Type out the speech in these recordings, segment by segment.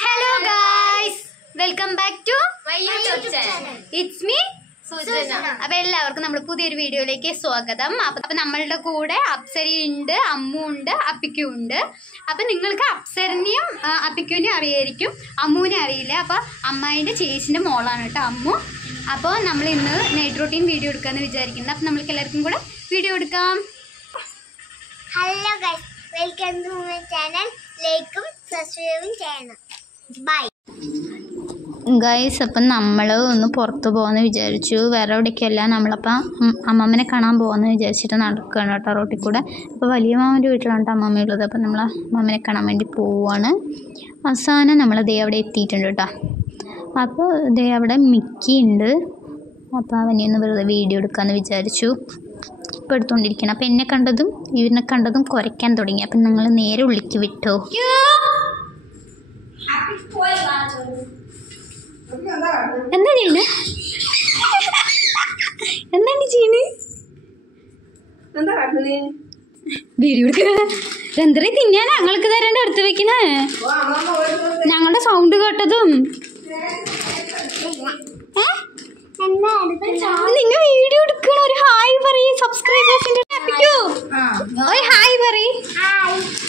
Hello guys, welcome back to my YouTube channel. It's me Sujana. അപ്പോൾ എല്ലാവർക്കും നമ്മുടെ പുതിയൊരു വീഡിയോയിലേക്ക് സ്വാഗതം. അപ്പോൾ നമ്മളുടെ കൂടെ അപ്സരി ഉണ്ട്, അമ്മു ഉണ്ട്, അപ്പിക്കു ഉണ്ട്. അപ്പോൾ നിങ്ങൾക്ക് അപ്സരിനെയും അപ്പിക്കുവിനെയും അറിയായിരിക്കും, അമ്മുവിനെ അറിയില്ല. അപ്പോൾ അമ്മായിൻ്റെ ചേച്ചിൻ്റെ മോളാണ് കേട്ടോ അമ്മു. അപ്പോൾ നമ്മൾ ഇന്ന് നൈറ്റ് റൂട്ടീൻ വീഡിയോ എടുക്കാമെന്ന് വിചാരിക്കുന്നത്. അപ്പോൾ നമ്മൾക്ക് എല്ലാവർക്കും കൂടെ വീഡിയോ എടുക്കാം. Hello guys, welcome to my channel. ലൈക്കും സബ്സ്ക്രൈബും ചെയ്യണം. Bye guys. അപ്പം നമ്മൾ ഒന്ന് പുറത്ത് പോകാമെന്ന് വിചാരിച്ചു. വേറെ എവിടേക്കല്ല, നമ്മളപ്പം അമ്മമ്മനെ കാണാൻ പോകാമെന്ന് വിചാരിച്ചിട്ട് നടക്കുകയാണ് കേട്ടോ റോട്ടിൽ കൂടെ. അപ്പോൾ വലിയ മാമൻ്റെ വീട്ടിലാണ് കേട്ടോ അമ്മമ്മയുള്ളത്. അപ്പം നമ്മൾ അമ്മമ്മനെ കാണാൻ വേണ്ടി പോവുകയാണ്. അവസാനം നമ്മൾ ദേ അവിടെ എത്തിയിട്ടുണ്ട് കേട്ടോ. അപ്പോൾ ദേ അവിടെ മിക്കി ഉണ്ട്. അപ്പോൾ അവനെ ഒന്ന് വെറുതെ വീഡിയോ എടുക്കാമെന്ന് വിചാരിച്ചു. ഇപ്പോൾ എടുത്തുകൊണ്ടിരിക്കണം. അപ്പോൾ എന്നെ കണ്ടതും ഇവരിനെ കണ്ടതും കുരയ്ക്കാൻ തുടങ്ങി. അപ്പം നിങ്ങൾ നേരെ ഉള്ളിക്ക് വിട്ടോ. എന്താ ചെയ്യുന്നത്? എന്താണ് ചെയ്യുന്നത്? വീഡിയോ എടുക്കുന്നത് എന്തര തിന്നാനാ ഞങ്ങൾക്ക് തരേണ്ട അടുത്ത് വെക്കണേ? ഞങ്ങളുടെ സൗണ്ട് കേട്ടതും നിങ്ങൾ വീഡിയോ എടുക്കണ. ഒരു ഹായ് പറയും സബ്സ്ക്രൈബേഴ്സിന്റെ. ഒരു ഹായ് പറയും.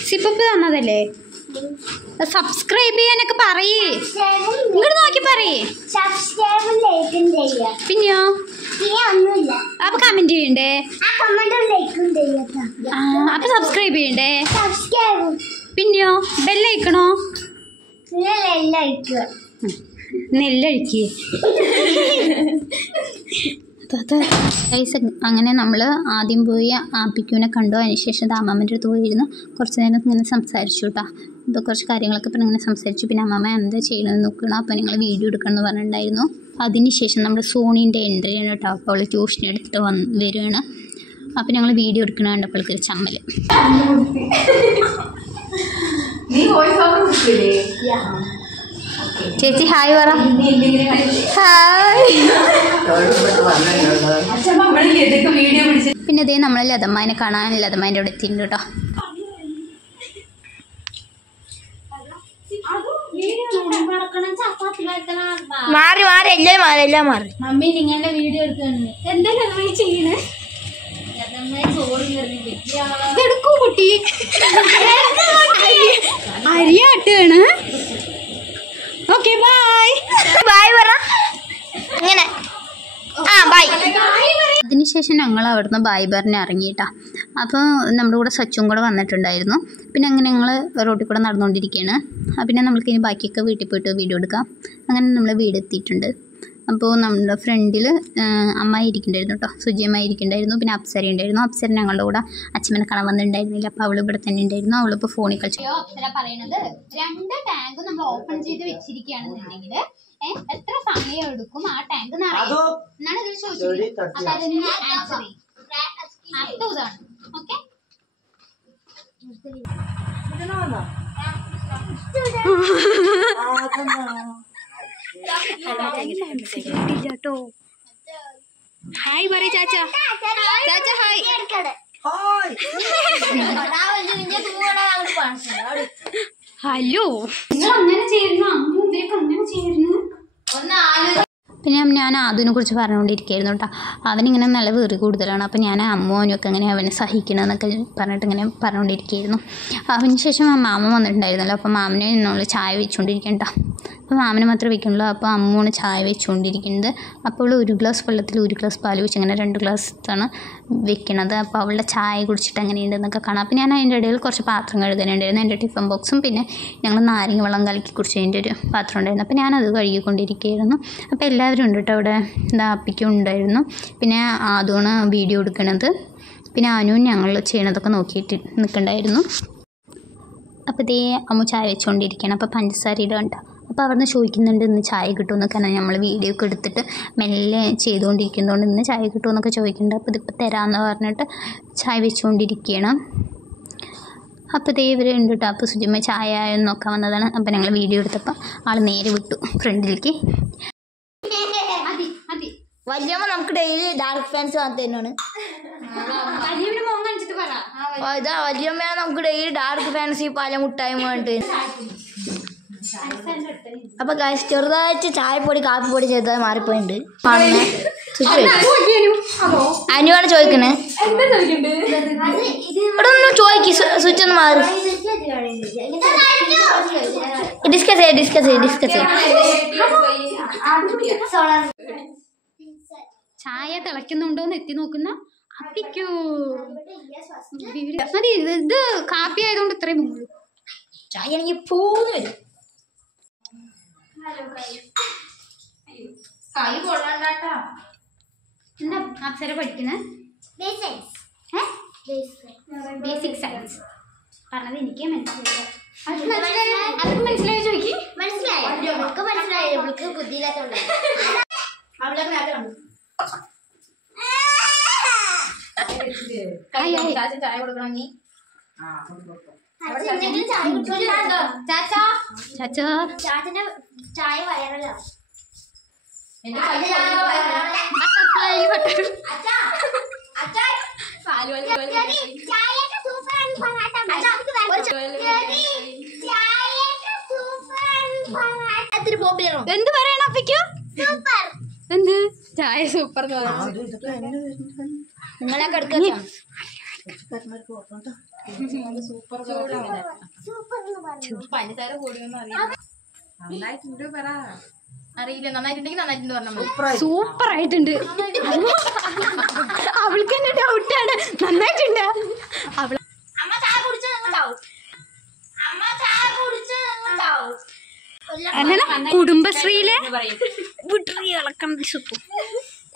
സിപ്പപ്പ് തന്നതല്ലേ, സബ്സ്ക്രൈബ് ചെയ്യാനൊക്കെ പറയേ. ഇങ്ങോട്ട് നോക്കി പറയേ. പിന്നെയോ അപ്പൊ കമന്റ് ചെയ്യണ്ടേ? അപ്പൊ സബ്സ്ക്രൈബ് ചെയ്യണ്ടേ? പിന്നെയോ ബെല്ലൈക്കണോ? നെല്ലഴിക്കേ. അങ്ങനെ നമ്മൾ ആദ്യം പോയി ആപ്പിക്കുവിനെ കണ്ടു. അതിനുശേഷം അമ്മമ്മൻ്റെ അടുത്ത് പോയിരുന്നു. കുറച്ച് നേരം ഇങ്ങനെ സംസാരിച്ചു കേട്ടോ. ഇപ്പോൾ കുറച്ച് കാര്യങ്ങളൊക്കെ ഇപ്പം ഇങ്ങനെ സംസാരിച്ചു. പിന്നെ അമ്മമ്മ എന്താ ചെയ്യണമെന്ന് നോക്കണം. അപ്പോൾ നിങ്ങൾ വീഡിയോ എടുക്കണമെന്ന് പറഞ്ഞിട്ടുണ്ടായിരുന്നു. അതിനുശേഷം നമ്മുടെ സോണീൻ്റെ എൻട്രി ആണ് കേട്ടോ. അപ്പോൾ അവൾ ട്യൂഷൻ എടുത്തിട്ട് വരികയാണ്. അപ്പോൾ ഞങ്ങൾ വീഡിയോ എടുക്കണ കണ്ടപ്പോഴേക്ക് ഒരു ചമ്മൽ. ചേച്ചി ഹായ് പറ. ഹായ്. പിന്നെ അതേ നമ്മൾ ലതമ്മാനെ കാണാൻ ലതമ്മാൻ്റെ അവിടെ എത്തിയിട്ടുണ്ട് കേട്ടോ. മാറി മാറി എല്ലാം മാറി. മമ്മി നിങ്ങളുടെ വീഡിയോ എടുക്കുന്നുണ്ട്. എന്താ ചെയ്യണേ? എടുക്കൂ കുട്ടി. അരിയാട്ടാണ്. Okay bye. ബൈ പറ. ഇങ്ങനെ ബൈ. അതിനുശേഷം ഞങ്ങൾ അവിടുന്ന് ബായ് പറഞ്ഞ് ഇറങ്ങിയിട്ടാ. അപ്പോൾ നമ്മുടെ കൂടെ സച്ചും കൂടെ വന്നിട്ടുണ്ടായിരുന്നു. പിന്നെ അങ്ങനെ ഞങ്ങൾ റോഡിൽ കൂടെ നടന്നുകൊണ്ടിരിക്കുകയാണ്. പിന്നെ നമ്മൾക്ക് ഇനി ബാക്കിയൊക്കെ വീട്ടിൽ പോയിട്ട് വീഡിയോ എടുക്കാം. അങ്ങനെ നമ്മൾ വീട് എത്തിയിട്ടുണ്ട്. അപ്പോൾ നമ്മുടെ ഫ്രണ്ടിൽ അമ്മായി ഇരിക്കുന്നുണ്ടായിരുന്നു കേട്ടോ, സുജിയമ്മായി ഇരിക്കുന്നുണ്ടായിരുന്നു. പിന്നെ അപ്സര ഉണ്ടായിരുന്നു. അപ്സര ഞങ്ങളുടെ കൂടെ അച്ഛമ്മനെ കാണാൻ വന്നിട്ടുണ്ടായിരുന്നില്ല. അപ്പോൾ അവൾ ഇവിടെ തന്നെ ഉണ്ടായിരുന്നു. അവളിപ്പോൾ ഫോണിൽ കളിച്ചു. അപ്സര പറയണത് 2 ടാങ്ക് നമ്മൾ ഓപ്പൺ ചെയ്ത് വെച്ചിരിക്കുകയാണെന്നുണ്ടെങ്കിൽ എത്ര സമയം എടുക്കും ആ ടാങ്ക് നിറയാൻ എന്നാണ് ഇതിൽ ചോദിച്ചത്. അപ്പോൾ അതിന് ആൻസർ ചെയ്യും. ഇതാണ് ഓക്കെ. ഹായ് പറ ചാച്ച. ചാച്ച ഹായ്. ഹലോ. നിങ്ങൾ അങ്ങനെ ചേരുന്നു, ഇവരൊക്കെ അങ്ങനെ ചേരുന്നു. പിന്നെ ഞാൻ അതിനെ കുറിച്ച് പറഞ്ഞുകൊണ്ടിരിക്കുകയായിരുന്നു കേട്ടോ. അവനിങ്ങനെ നല്ല വെറി കൂടുതലാണ്. അപ്പോൾ ഞാൻ അമ്മോനൊക്കെ അങ്ങനെ അവനെ സഹിക്കണമെന്നൊക്കെ പറഞ്ഞിട്ട് ഇങ്ങനെ പറഞ്ഞുകൊണ്ടിരിക്കുകയായിരുന്നു. അതിന് ശേഷം മാമ വന്നിട്ടുണ്ടായിരുന്നല്ലോ. അപ്പോൾ മാമനെ നമ്മൾ ചായ വെച്ചുകൊണ്ടിരിക്കണം കേട്ടോ. അപ്പോൾ മാമന് മാത്രമേ വെക്കുന്നുള്ളൂ. അപ്പോൾ അമ്മൂണ് ചായ വെച്ചുകൊണ്ടിരിക്കുന്നത്. അപ്പോൾ അവൾ 1 ഗ്ലാസ് വെള്ളത്തിൽ 1 ഗ്ലാസ് പാൽ വെച്ച് അങ്ങനെ 2 ഗ്ലാസ്സാണ് വെക്കണത്. അപ്പോൾ അവളുടെ ചായ കുടിച്ചിട്ട് എങ്ങനെയുണ്ടെന്നൊക്കെ കാണാം. അപ്പോൾ ഞാൻ അതിൻ്റെ ഇടയിൽ കുറച്ച് പാത്രം കഴുകാനുണ്ടായിരുന്നു. എൻ്റെ ടിഫിൻ ബോക്സും പിന്നെ ഞങ്ങൾ നാരങ്ങ വെള്ളം കലക്കി കുടിച്ചതിൻ്റെ ഒരു പാത്രം ഉണ്ടായിരുന്നു. അപ്പോൾ ഞാനത് കഴുകിക്കൊണ്ടിരിക്കുകയായിരുന്നു. അപ്പോൾ എല്ലാവരും ഉണ്ട് കേട്ടോ അവിടെ. അപ്പിക്കും ഉണ്ടായിരുന്നു. പിന്നെ അതുമാണ് വീഡിയോ എടുക്കണത്. പിന്നെ അനുവും ഞങ്ങൾ ചെയ്യണതൊക്കെ നോക്കിയിട്ട് നിൽക്കണ്ടായിരുന്നു. അപ്പോൾ ഇതേ അമ്മ ചായ വെച്ചുകൊണ്ടിരിക്കുകയാണ്. അപ്പോൾ പഞ്ചസാര ഇടുകണ്ട. അപ്പോൾ അവിടുന്ന് ചോദിക്കുന്നുണ്ട് ഇന്ന് ചായ കിട്ടുമെന്നൊക്കെ. നമ്മൾ വീഡിയോ ഒക്കെ എടുത്തിട്ട് മെല്ലെ ചെയ്തുകൊണ്ടിരിക്കുന്നതുകൊണ്ട് ഇന്ന് ചായ കിട്ടുമെന്നൊക്കെ ചോദിക്കുന്നുണ്ട്. അപ്പോൾ ഇതിപ്പോൾ തരാമെന്ന് പറഞ്ഞിട്ട് ചായ വെച്ചുകൊണ്ടിരിക്കുകയാണ്. അപ്പോൾ ഇതേ ഇവരുണ്ട് കേട്ടോ. അപ്പോൾ സുജിമ്മ ചായ നോക്കാൻ വന്നതാണ്. അപ്പോൾ ഞങ്ങൾ വീഡിയോ എടുത്തപ്പോൾ ആൾ നേരെ വിട്ടു ഫ്രണ്ടിലേക്ക്. വല്യമ്മ നമുക്ക് ഡെയിലി ഡാർക്ക് ഫാൻസ് തന്നെയാണ്. ഇതാ വല്യമ്മ നമുക്ക് ഡെയിലി ഡാർക്ക് ഫാൻസി പല മുട്ടായി വേണ്ടിട്ട് അപ്പൊ ചെറുതായിട്ട് ചായപ്പൊടി കാപ്പിപ്പൊടി ചെറുതായി മാറിപ്പോയിട്ടുണ്ട്. അനുവാണ് ചോദിക്കണേ. ഇവിടെ ഒന്ന് ചോദിക്ക്, സ്വിച്ച് ഒന്ന് മാറി. ഡിസ്കസ് ചെയ്യ. ചായ തിളയ്ക്കുന്നുണ്ടോന്ന് എത്തി നോക്കുന്ന അപ്പിക്കൂ. മതി, ഇത് കാപ്പി ആയതുകൊണ്ട് ഇത്രയും മുള്ളൂ. ചായ ആണെങ്കിൽ പോന്ന് വരും. എന്താ അപ്സര പഠിക്കുന്നത്? ബേസിക് സയൻസ് പറഞ്ഞത് എനിക്ക് മനസ്സിലായില്ല. അതൊക്കെ മനസ്സിലായി ചോദിക്കും. മനസ്സിലായോ? ബുദ്ധിയില്ലാത്തോണ്ട് ചായ കൊടുക്കണം. ചാച്ചന്റെ ചായ വയറല്ല. എന്ത് പറയണ അപ്പിക്കോ? എന്ത് ചായ സൂപ്പർ നിങ്ങളൊക്കെ പഞ്ചസാര കൂടിയൊന്നും അറിയില്ല. നന്നായിട്ടുണ്ടെങ്കിൽ നന്നായിട്ടുണ്ട് പറഞ്ഞാൽ സൂപ്പർ ആയിട്ടുണ്ട്. അവൾക്ക് തന്നെ ഡൗട്ടാണ്. നന്നായിട്ടുണ്ട്. കുടുംബശ്രീയിലെ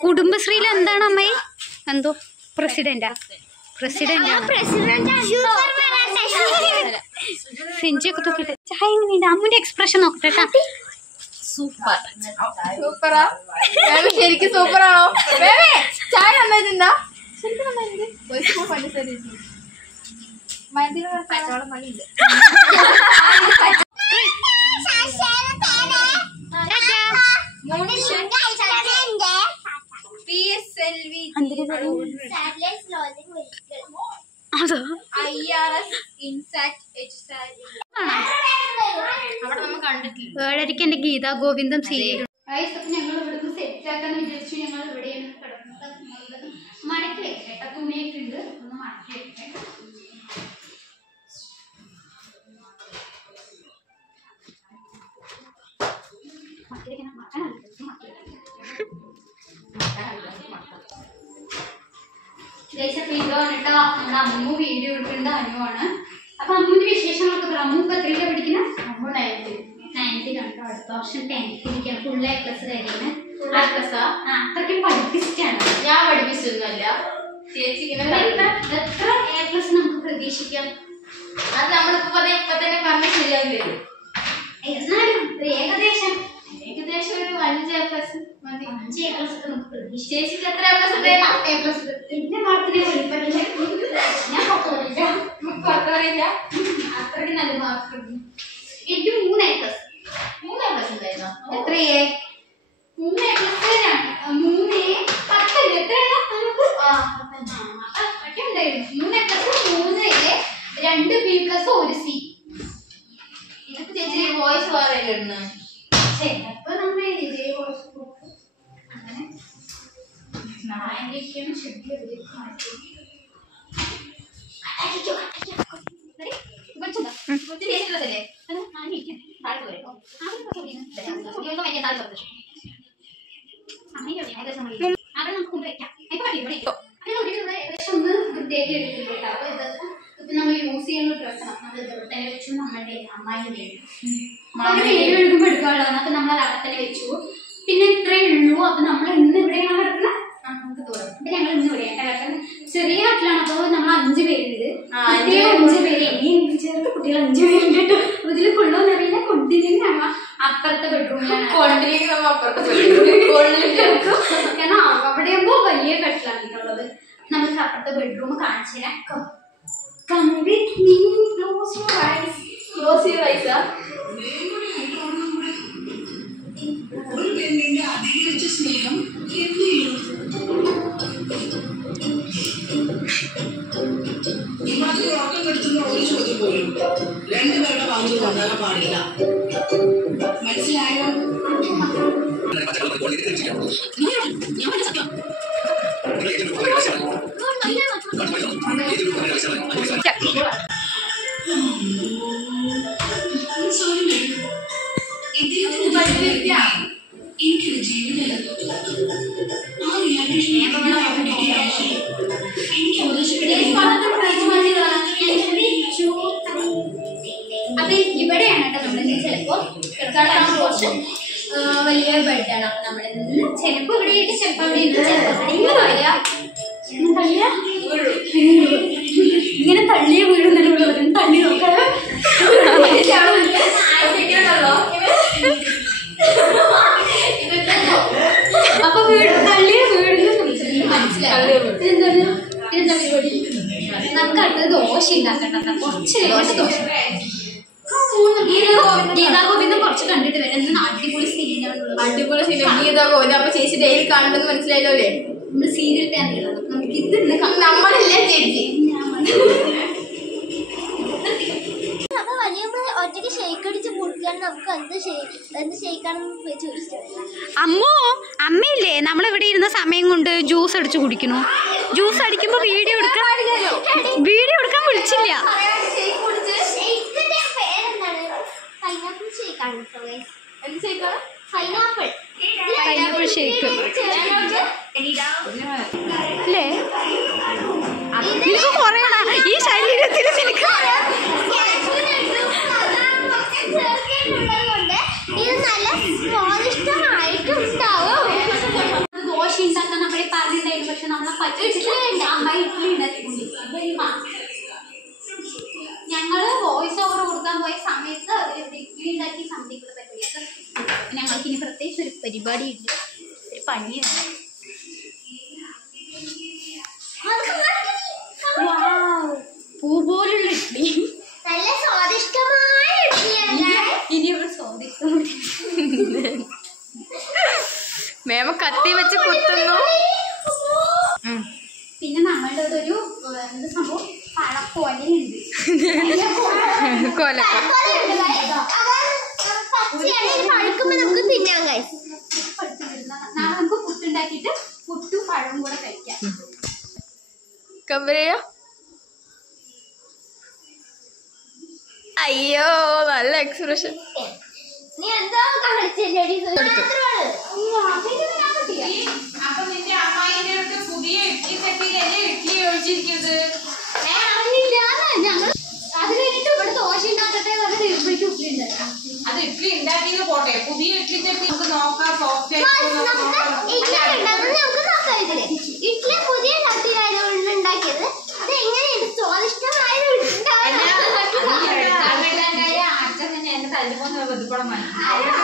കുടുംബശ്രീയിലെ എന്താണ് അമ്മേ? എന്തോ പ്രസിഡന്റാണ്. സെഞ്ചിയൊക്കെ നോക്കിട്ട് ചായ എങ്ങനെയുണ്ട്? അമ്മുന്റെ എക്സ്പ്രഷൻ നോക്കട്ടെ. സൂപ്പറാ. ശരിക്കും സൂപ്പറാണോ? ചായ നന്നായിട്ടുണ്ടോ? ശരിക്കും നന്നായിട്ടുണ്ട്. ഏഴരയ്ക്ക് എന്റെ ഗീതാ ഗോവിന്ദം സീരിയൽ. ഞങ്ങൾ ഇവിടുന്ന് സെറ്റ് ആക്കാന്ന് വിചാരിച്ചു. ഞങ്ങൾ ഇവിടെയാണ് കിടക്കുന്നത്. മടക്കി വെക്കട്ടെ. തുണിയൊക്കെ ഉണ്ട്, ഒന്ന് മടക്കി വെക്കട്ടെ. കേട്ടോ, നമ്മുടെ അമ്മു വീഡിയോ എടുക്കേണ്ട അനുവാണ്. അപ്പൊ അമ്മുവിന്റെ വിശേഷങ്ങളൊക്കെ പറയാം. അമ്മു ഇപ്പൊ എത്രയിലാ പഠിക്കുന്നത്? അമ്മു 9th. അടുത്ത വർഷം 10th ഫുൾ A+ കാര്യമാണ്. അത്രയ്ക്കും പഠിപ്പിച്ചിട്ടാണ്. ഞാൻ പഠിപ്പിച്ചൊന്നുമല്ല ചേച്ചി. എത്ര A+ നമുക്ക് പ്രതീക്ഷിക്കാം? അത് നമ്മളിപ്പോ ഇപ്പൊ തന്നെ പറഞ്ഞാൽ ശരിയാവില്ലേ? എന്നാലും ഏകദേശം ഒരു 5 A+ മതി. 5 A+ ഒക്കെ നമുക്ക് പ്രതീക്ഷിക്കാം. ചേച്ചിക്ക് എത്ര A+? എന്റെ മാർക്കിനെ വിളിപ്പറ്റില്ല. ഞാൻ പുറത്തു പറയില്ല. അത്രയ്ക്ക് നല്ല മാർക്ക്. എനിക്ക് 3 A+. 3 A+ ഉണ്ടായിരുന്നോ? എത്ര A? 3 A+, 3 A, 10 എത്രയാണ് നമുക്ക്? 10 ഉണ്ടായിരുന്നു. 3 A+, 3 A, 2 B+, 1 C. ഇതിപ്പോ ചേച്ചി വോയിസ് പറയലിടുന്നു. അപ്പൊ നമ്മൾ ഇതേ വോയിസ് അങ്ങനെ നായകയ്ക്കാണ് ശരിക്കും മാറ്റി. ഒന്ന് വൃത്തിയാക്കി എടുക്കുന്നുണ്ട്. അപ്പൊ ഇപ്പൊ നമ്മൾ യൂസ് ചെയ്യുന്ന ഡ്രസ്സാണ്. നമ്മൾ ഇവിടെ തന്നെ വെച്ചു. നമ്മളുടെ അമ്മായിന്റെ വീട് എഴുതുമ്പോ എടുക്കാനുള്ളതാണ്. അപ്പൊ നമ്മൾ അത് അവിടെ തന്നെ വെച്ചു. പിന്നെ ഇത്രയേ ഉള്ളൂ. അപ്പൊ നമ്മൾ ഇന്ന് ഇവിടെയാണ് കിടക്കുന്നത്. നമുക്ക് തോന്നും. അപ്പൊ ഞങ്ങൾ ഇന്ന് ഇവിടെയാണ് കിടക്കുന്നത്. ചെറിയ വീട്ടിലാണ്. അപ്പൊ നമ്മൾ 5 പേരുണ്ട്. 5 പേര്. ഇനി ചെറുത്ത കുട്ടികൾ 5 പേരുണ്ട് കേട്ടോ. അപ്പൊ ഇതിൽ കൊള്ളോന്ന് അറിയില്ല. കൊണ്ടില്ലെങ്കിൽ ഞങ്ങൾ അപ്പുറത്തെ ബെഡ്റൂമിലാണ്. കാരണം അവിടെയാകുമ്പോ വലിയ കട്ടിലാണ് ഉള്ളത്. നമുക്ക് അപ്പുറത്തെ ബെഡ്റൂം കാണിച്ചു തരാം. Come with me, close your eyes. Close your eyes. ഒരു പെണ്ണിന്റെ അധികരിച്ച സ്നേഹം ഇമാതിരി ഉറക്കം കെടുത്തുന്ന ഒരു ചോദ്യം പോലും 2 പേരുടെ വാങ്ങിൽ വന്നാൻ പാടില്ല. എനിക്കൊരു ജീവിതം ആ റിയാലിറ്റി എനിക്ക് അപ്പൊ ഇവിടെയാണ് കേട്ടോ നമ്മൾ ചിലപ്പോ കിടക്കാൻ കുറച്ച് വലിയ ബെഡാണ് നമ്മുടെ ചിലപ്പോ ഇവിടെ ആയിട്ട് ചിലപ്പോ അവിടെ ഇങ്ങനെ തള്ളിയ വീടുന്നല്ലോ തള്ളി നോക്കാം അപ്പൊ വീട് തള്ളിയ വീടിന് മനസ്സിലായി എന്താ പരിപാടി നമുക്ക് അടുത്ത് ദോശ ഉണ്ടാക്കണ്ട കുറച്ച് കഴിഞ്ഞിട്ട് ദോശ ഗീതാഗോവിന്ദം കുറച്ച് കണ്ടിട്ട് വരാം അടിപൊളി സീനാണ് അടിപൊളി സീൻ ഗീതാഗോവിന്ദം. അപ്പൊ ചേച്ചി ഡെയിലി കാണുന്നത് മനസ്സിലായല്ലോ അല്ലേ? നമ്മള് സീരിയൽ ഫാമിലിയാണ് നമുക്ക് ഇത് നമ്മളില്ലേ ചേച്ചി? ഒറ്റയ്ക്ക് ഷെയ്ക്ക് അടിച്ച് പൊടിക്കാണ് നമുക്ക് എന്ത് ഷെയ്ക്കാണെന്ന് ചോദിച്ചത്. അമ്മയില്ലേ നമ്മളിവിടെ ഇരുന്ന സമയം കൊണ്ട് ജ്യൂസ് അടിച്ച് കുടിക്കണു. ജ്യൂസ് അടിക്കുമ്പോ വീഡിയോ എടുക്കാൻ വിളിച്ചില്ല. പൈനാപ്പിൾ ഷേക്ക് അല്ലേ? നിനക്ക് കുറയണ ഈ ശരീരത്തിൽ നിനക്ക് ദോശ ഉണ്ടാക്കാൻ നമ്മളെ പറഞ്ഞിട്ടുണ്ടായിരുന്നു. പക്ഷെ നമ്മളെ ഇഡ്ഡലി ഉണ്ടാക്കിക്കൊണ്ടിരിക്കും. ഞങ്ങള് വോയിസ് ഓവർ കൊടുക്കാൻ പോയ സമയത്ത് അവരിവിടെ ഇഡ്ഡലി ഉണ്ടാക്കി സമ്മതിക്കുന്ന പരിപാടിയൊക്കെ ഞങ്ങൾക്ക് ഇനി പ്രത്യേകിച്ച് ഒരു പരിപാടിയുണ്ട്, ഒരു പണിയുണ്ട്. പൂ പോലുള്ള ഇഡ്ഡലി നല്ല സ്വാദിഷ്ടമായ ഇനി ഇവിടെ സ്വാദിഷ്ടം. മേമ കത്തി വെച്ച് കുത്തുന്നു. പിന്നെ നമ്മളുടെ ഒരു എന്ത് സംഭവം പഴക്കൊലയുണ്ട്. കൊലക്ക പഴുക്കുമ്പോ നമുക്ക് തിന്നാം ഗൈസ്. നാളെ നമുക്ക് പുട്ടുണ്ടാക്കിയിട്ട് പുട്ടും പഴവും കൂടെ കഴിക്കാം. കമ്പനിയോ? അയ്യോ നല്ല എക്സ്പ്രഷൻ. നീ എന്താ കളിച്ചേടി? അപ്പൊ നിന്റെ അമ്മായിന്റെ അടുത്ത് പുതിയ ഇഡ്ഡലി ചട്ടിയിലല്ലേ ഇഡ്ഡലി ഒഴിച്ചിരിക്കുന്നത്? ഞങ്ങൾ അത് കഴിഞ്ഞിട്ട് ഇവിടെ ദോശ ഉണ്ടാക്കട്ടെ തീർച്ചയായിട്ടും ഉപ്പി ഉണ്ടാക്കാം. അത് ഇഡ്ഡലി ഉണ്ടാക്കിയത് പോട്ടെ, പുതിയ ഇഡ്ഡലി ചട്ടി നമുക്ക് നോക്കാം. സോഫ്റ്റ് ഇഡ്ഡലി പുതിയ ചട്ടിയിലായതുകൊണ്ട് ഉണ്ടാക്കിയത്. അത് എങ്ങനെയാണ് സ്വാദിഷ്ടമായ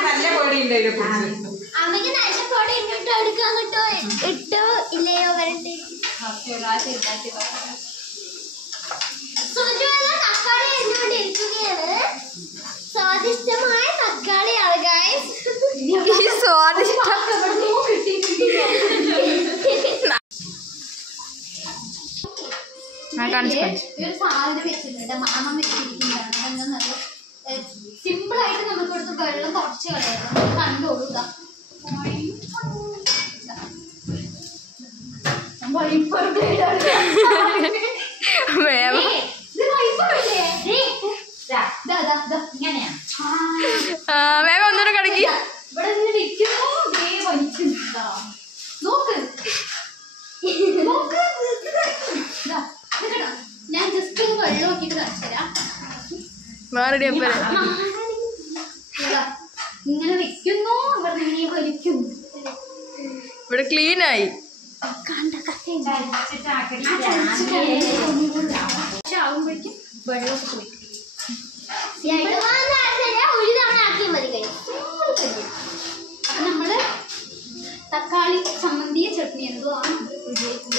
നല്ല പൊടി ഉണ്ട് ഇതിനെ കുറിച്ച്. അമ്മക്ക് നല്ല പൊടി ഇട്ടിട്ട് എടുക്കാൻ കിട്ടോ ഇട്ടോ ഇല്ലയോ വരട്ടെ. തക്കാളി എന്തുകൊണ്ടിരിക്കുകയാണ്? സ്വാദിഷ്ടമായ തക്കാളിയാണ് ഗൈസ്. സ്വാദിഷ്ടം ഒരു സാധനം വെച്ചിട്ടുണ്ട്, മാമം വെച്ചിരിക്കുന്നതാണ്. എന്താണെന്നറിയോ, സിമ്പിൾ ആയിട്ട് നമുക്ക് കൊടുത്ത് വെള്ളം കുറച്ച് കളയാം. കണ്ടോളൂ, മേമ ഒന്നുകൂടെ കടക്കി. ഇവിടെ നിന്ന് വെക്കുന്നു, വലിച്ചിട്ടുണ്ടോ നോക്ക്. ഞാൻ ജസ്റ്റ് ഒന്ന് വെള്ളം നോക്കിയിട്ട് കാണിച്ചുതരാം. ഇങ്ങനെ വെക്കുന്നു, ഇവിടെ ഇങ്ങനെ വലിക്കുന്നു. ഇവിടെ ക്ലീൻ ആയി. ആവുമ്പോഴേക്കും വെള്ളമൊക്കെ പോയി. ഒരു തവണ ആക്കിയാൽ മതി ഗൈസ്. നമ്മള് തക്കാളി ചമ്മന്തിയ ചട്നി എന്തോ ആണ് ഇതോ ഇതോ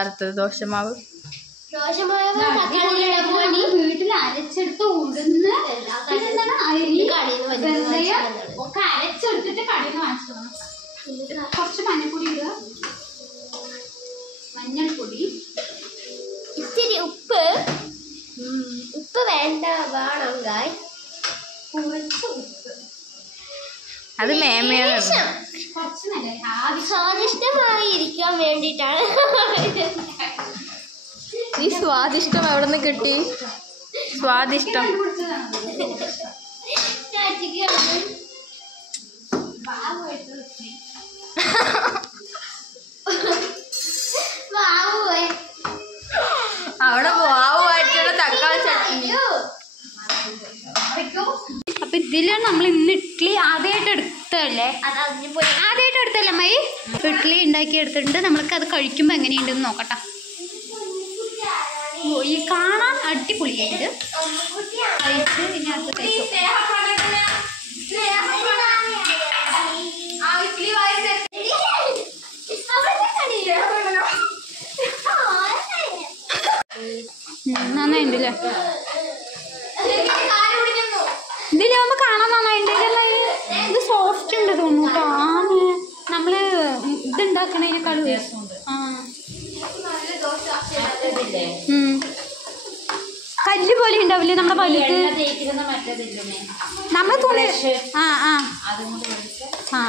അടുത്തത് ദോശമാവ്. വീട്ടിൽ അരച്ചെടുത്ത് ഉഴുന്ന് എന്താണ് അരി വെന്തയം ഒക്കെ അരച്ചെടുത്തിട്ട് കടയിൽ നിന്ന് വാങ്ങിച്ചതാണ്. കുറച്ച് മഞ്ഞൾപ്പൊടി ഇടുക, മഞ്ഞൾപ്പൊടി, ഇത്തിരി ഉപ്പ് വേണ്ട വേണം ഗായ്, കുറച്ച് ഉപ്പ്, അത് മേമയാണ്. കുറച്ച് നല്ല സ്വാദിഷ്ടമായി ഇരിക്കാൻ വേണ്ടിയിട്ടാണ്. ഈ സ്വാദിഷ്ടം എവിടെ നിന്ന് കിട്ടി? സ്വാദിഷ്ടം അവിടെ വാവുമായിട്ടുള്ള തക്കാളി ചട്നി. അപ്പൊ ഇതിലാണ് നമ്മൾ ഇന്ന് ഇഡ്ഡലി ആദ്യമായിട്ട് എടുത്തല്ലേ, ആദ്യമായിട്ട് എടുത്തല്ലേ മൈ ഇഡ്ഡലി ഉണ്ടാക്കി എടുത്തിട്ടുണ്ട്. നമ്മൾക്ക് അത് കഴിക്കുമ്പോൾ എങ്ങനെയുണ്ടെന്ന് നോക്കട്ടെ. ഈ കാണാൻ അടിപൊളിയായിട്ട് കഴിച്ച് ഇനി അടുത്ത് കഴിച്ചു. നന്നായിണ്ടല്ലേ, ഇതിലാവുമ്പോ കാണാൻ നന്നായിണ്ടല്ലേ. ഇത് സോഫ്റ്റ് ഉണ്ട് തോന്നൂട്ടോ. നമ്മള് ഇതുണ്ടാക്കണേനേക്കാളും കല്ല് പോലെ ഉണ്ടാവില്ലേ നമ്മുടെ പല്ലിക്ക് നമ്മൾ തുണി. ആ ആ ആ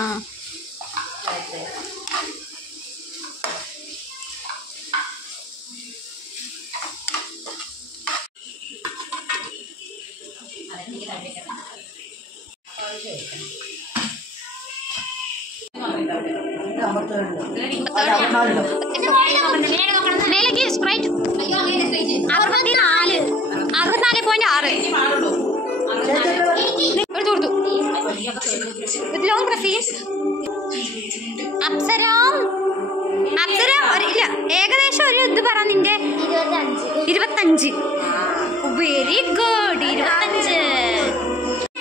മേലേക്ക് സ്പ്രൈറ്റ് 64.6 എടുത്തു കൊടുത്തു. ലോങ് പ്രസ് അപ്സരം ഇല്ല, ഏകദേശം ഒരു ഇത് പറ നിന്റെ 25. Very good, 25.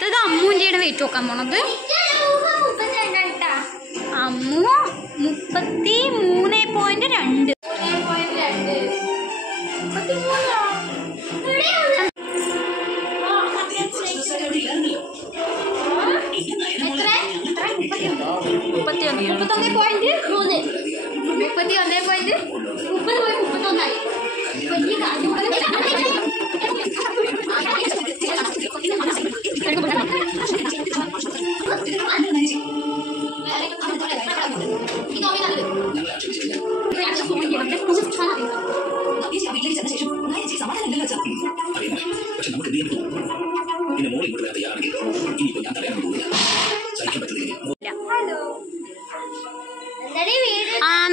ഇത് അമ്മൂൻ്റെയാണ് വെയിറ്റ് നോക്കാൻ പോണത്. അമ്മു 33.2.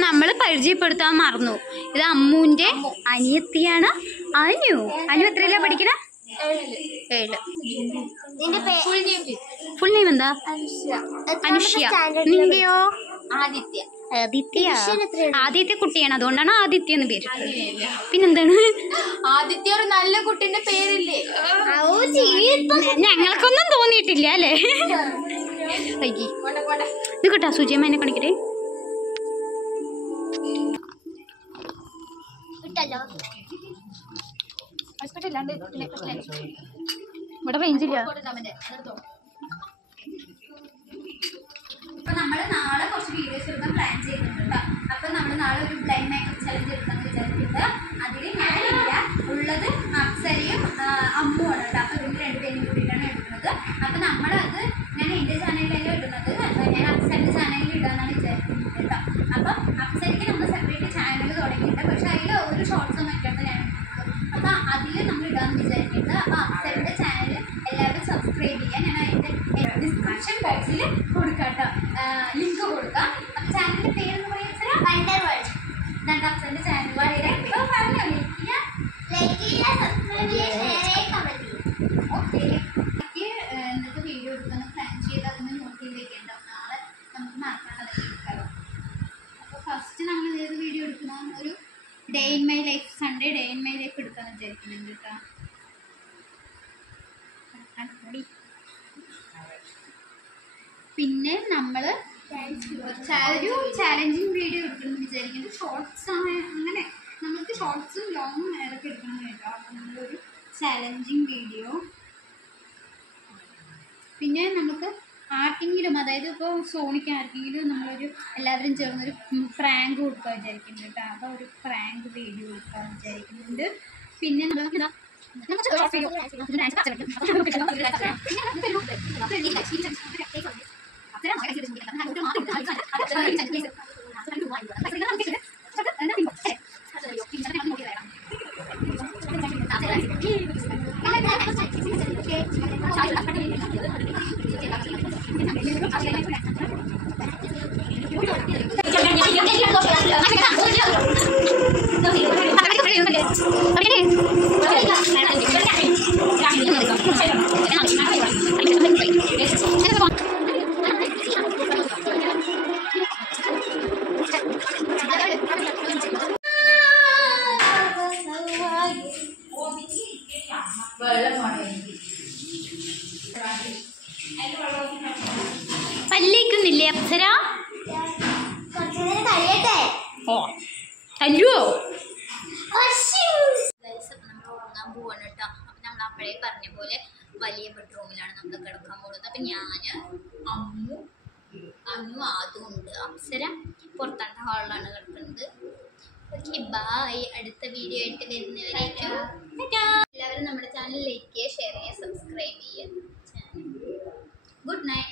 നമ്മള് പരിചയപ്പെടുത്താൻ മറന്നു. ഇത് അമ്മൂന്റെ അനിയത്തിയാണ് അനു. അനു എത്രയല്ല പഠിക്കണ? 7. ഫുൾ നെയിം എന്താ? അനുഷ്യ. നിന്റെയോ? ആദിത്യ. ആദിത്യ കുട്ടിയാണ്, അതുകൊണ്ടാണ് ആദിത്യ എന്ന് പേര്. പിന്നെന്താണ്? ആദിത്യ ഒരു നല്ല കുട്ടിന്റെ പേരില്ലേ? ഞങ്ങൾക്കൊന്നും തോന്നിയിട്ടില്ല അല്ലേ? ഇത് കേട്ടാ സുജിയമ്മ എന്നെ കാണിക്കട്ടെ. ഇവിടെ റേഞ്ചില്ല. അപ്പൊ നമ്മള് നാളെ കുറച്ച് വീഡിയോസ് എടുക്കാൻ പ്ലാൻ ചെയ്യുന്നുണ്ട്. അപ്പൊ നമ്മള് നാളെ ഒരു ബ്ലൈൻഡ് മേക്കപ്പ് ചലഞ്ച് എടുക്കാന്ന് വിചാരിച്ചിട്ടുണ്ട്. അതിൽ ഞാനില്ല, ഉള്ളത് അപ്സരയും അമ്മുവാണ് കേട്ടോ. അപ്പൊ ഇതിന് 2 പേരും കൂടിയിട്ടാണ് എടുക്കുന്നത്. അപ്പൊ നമ്മളത് ഞാൻ എന്റെ ചാനലിലല്ല ഇടുന്നത്, ഞാൻ അപ്സരന്റെ ചാനലിൽ ഇടാന്നാണ് വിചാരിക്കുന്നത് കേട്ടോ. അപ്പൊ അപ്സരയ്ക്ക് നമ്മൾ സെപ്പറേറ്റ് ചാനൽ തുടങ്ങിയിട്ടുണ്ട്. പക്ഷെ അതിൽ ഒരു ഷോർട്സോ മറ്റാണ് ഞാൻ ഇടുന്നത്. അപ്പൊ അതിൽ നമ്മൾ ഇടാന്ന് വിചാരിക്കുന്നത്. അപ്പൊ അപ്സരന്റെ ചാനൽ എല്ലാവരും സബ്സ്ക്രൈബ് ചെയ്യാൻ ഞാൻ അതിന്റെ ഡിസ്ക്രിപ്ഷൻ ബോക്സിൽ കൊടുക്കാട്ടോ, ലിങ്ക് കൊടുക്കാം. അപ്പൊ ചാനലിന്റെ പേരെന്ന് പറയുന്നത് വണ്ടർ വേൾഡ്. ഇതാണ് അപ്സരന്റെ ചാനൽ. പറഞ്ഞോ, ഓക്കെ. ഇന്നത്തെ വീഡിയോ എടുക്കുന്ന പ്ലാൻ ചെയ്ത് അതൊന്ന് നോട്ട് ചെയ്ത് വെക്കേണ്ടാവും. നാളെ നമുക്ക് മറക്കാതെ എടുക്കാം. അപ്പോൾ ഫസ്റ്റ് നമ്മൾ ഏത് വീഡിയോ എടുക്കുന്ന ഒരു day in my life, Sunday day in my life എടുക്കാന്ന് വിചാരിക്കുന്നുണ്ട് കേട്ടോ. പിന്നെ നമ്മൾ ഒരു ചാലഞ്ചിങ് വീഡിയോ എടുക്കണം എന്ന് വിചാരിക്കുന്നത്. ഷോർട്സ് ആണ്, അങ്ങനെ നമ്മൾക്ക് ഷോർട്സും ലോങ്ങും ഏതൊക്കെ എടുക്കണം കേട്ടോ. അപ്പോൾ നമ്മളൊരു ചലഞ്ചിങ് വീഡിയോ, പിന്നെ നമുക്ക് ആർക്കെങ്കിലും, അതായത് ഇപ്പോൾ സോണിക്ക് ആർക്കെങ്കിലും നമ്മളൊരു എല്ലാവരും ചേർന്നൊരു പ്രാങ്ക് കൊടുക്കാൻ വിചാരിക്കുന്നുണ്ട് കേട്ടോ. അപ്പോൾ ഒരു പ്രാങ്ക് വീഡിയോ കൊടുക്കാൻ വിചാരിക്കുന്നുണ്ട്. പിന്നെ പല്ലേക്കുന്നില്ലേ അപ്സര? ഓ അല്ലോ നമ്മൾ ഉറങ്ങാൻ പോവാണ് കേട്ടോ. അപ്പം നമ്മൾ അപ്പോഴേ പറഞ്ഞ പോലെ വലിയ ബെഡ്റൂമിലാണ് നമ്മൾ കിടക്കാൻ പോകുന്നത്. അപ്പം ഞാൻ അമ്മു അതും ഉണ്ട്, അപ്സര പുറത്തത്തെ ഹാളിലാണ് കിടക്കുന്നത്. Okay bye. അടുത്ത വീഡിയോ ആയിട്ട് വരുന്നവരേക്കും എല്ലാവരും നമ്മുടെ ചാനൽ ലൈക്ക് ചെയ്യുക, ഷെയർ ചെയ്യുക, സബ്സ്ക്രൈബ് ചെയ്യുക. Good night.